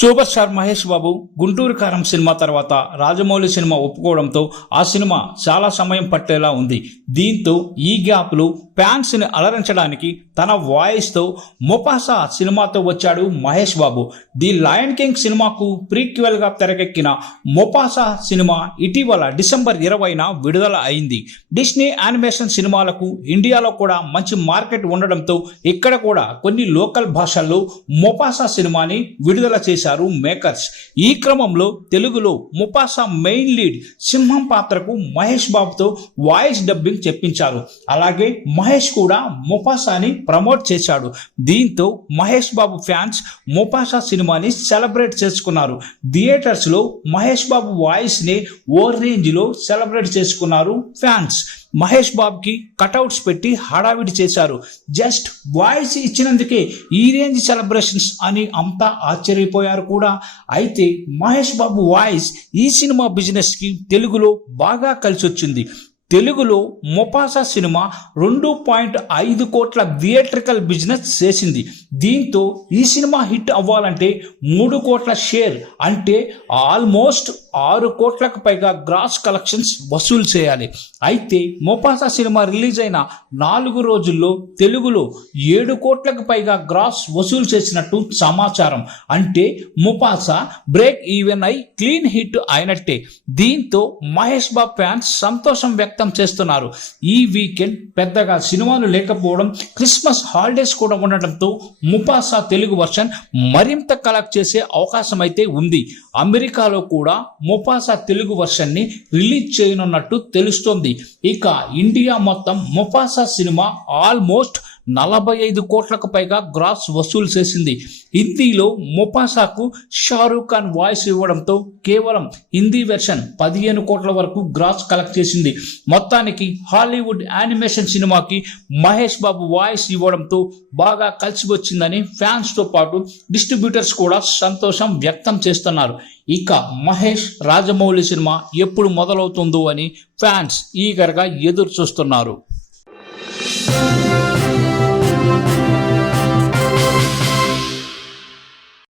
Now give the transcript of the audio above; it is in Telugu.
సూపర్ స్టార్ మహేష్ బాబు గుంటూరు కారం సినిమా తర్వాత రాజమౌళి సినిమా ఒప్పుకోవడంతో ఆ సినిమా చాలా సమయం పట్టేలా ఉంది. దీంతో ఈ గ్యాప్లో ఫ్యాన్స్ని అలరించడానికి తన వాయిస్తో ముఫాసా సినిమాతో వచ్చాడు Mahesh Babu. The lion king సినిమాకు ప్రీక్వెల్గా తెరకెక్కిన ముఫాసా సినిమా ఇటీవల డిసెంబర్ 20న విడుదల అయింది. డిస్నీ యానిమేషన్ సినిమాలకు ఇండియాలో కూడా మంచి మార్కెట్ ఉండడంతో ఇక్కడ కూడా కొన్ని లోకల్ భాషల్లో ముఫాసా సినిమాని విడుదల చేశారు మేకర్స్. ఈ క్రమంలో తెలుగులో ముఫాసా మెయిన్ లీడ్ సింహం పాత్రకు మహేష్ బాబుతో వాయిస్ డబ్బింగ్ చెప్పించారు. అలాగే మహేష్ కూడా ముఫాసాని ప్రమోట్ చేశాడు. దీంతో మహేష్ బాబు ఫ్యాన్స్ ముఫాసా సినిమాని సెలబ్రేట్ చేసుకున్నారు. థియేటర్స్ లో మహేష్ బాబు వాయిస్ ని ఓ రేంజ్ లో సెలబ్రేట్ చేసుకున్నారు ఫ్యాన్స్. మహేష్ బాబుకి కటౌట్స్ పెట్టి హడావిడి చేశారు. జస్ట్ వాయిస్ ఇచ్చినందుకే ఈ రేంజ్ సెలబ్రేషన్స్ అని అంతా ఆశ్చర్యపోయారు కూడా. అయితే మహేష్ బాబు వాయిస్ ఈ సినిమా బిజినెస్ కి తెలుగులో బాగా కలిసి వచ్చింది. తెలుగులో ముఫాసా సినిమా 2.5 కోట్ల థియేట్రికల్ బిజినెస్ చేసింది. దీంతో ఈ సినిమా హిట్ అవ్వాలంటే 3 కోట్ల షేర్ అంటే ఆల్మోస్ట్ 6 కోట్లకు పైగా గ్రాస్ కలెక్షన్స్ వసూలు చేయాలి. అయితే ముఫాసా సినిమా రిలీజ్ అయిన 4 రోజుల్లో తెలుగులో 7 కోట్లకు పైగా గ్రాస్ వసూలు చేసినట్టు సమాచారం. అంటే ముఫాసా బ్రేక్ ఈవెన్ అయి క్లీన్ హిట్ అయినట్టే. దీంతో మహేష్ బాబు ఫ్యాన్స్ సంతోషం వ్యక్తం చేస్తున్నారు. ఈ వీకెండ్ పెద్దగా సినిమాలు లేకపోవడం, క్రిస్మస్ హాలిడేస్ కూడా ఉండటంతో ముఫాసా తెలుగు వర్షన్ మరింత కలెక్ట్ చేసే అవకాశం అయితే ఉంది. అమెరికాలో కూడా ముఫాసా తెలుగు వర్షన్ ని రిలీజ్ చేయనున్నట్టు తెలుస్తోంది. ఇక ఇండియా మొత్తం ముఫాసా సినిమా ఆల్మోస్ట్ 45 కోట్లకు పైగా గ్రాస్ వసూలు చేసింది. హిందీలో ముఫాసాకు షారూక్ ఖాన్ వాయిస్ ఇవ్వడంతో కేవలం హిందీ వెర్షన్ 15 కోట్ల వరకు గ్రాస్ కలెక్ట్ చేసింది. మొత్తానికి హాలీవుడ్ యానిమేషన్ సినిమాకి మహేష్ బాబు వాయిస్ ఇవ్వడంతో బాగా కలిసి వచ్చిందని ఫ్యాన్స్ తో పాటు డిస్ట్రిబ్యూటర్స్ కూడా సంతోషం వ్యక్తం చేస్తున్నారు. ఇక మహేష్ రాజమౌళి సినిమా ఎప్పుడు మొదలవుతుందో అని ఫ్యాన్స్ ఈగర్గా ఎదురు చూస్తున్నారు.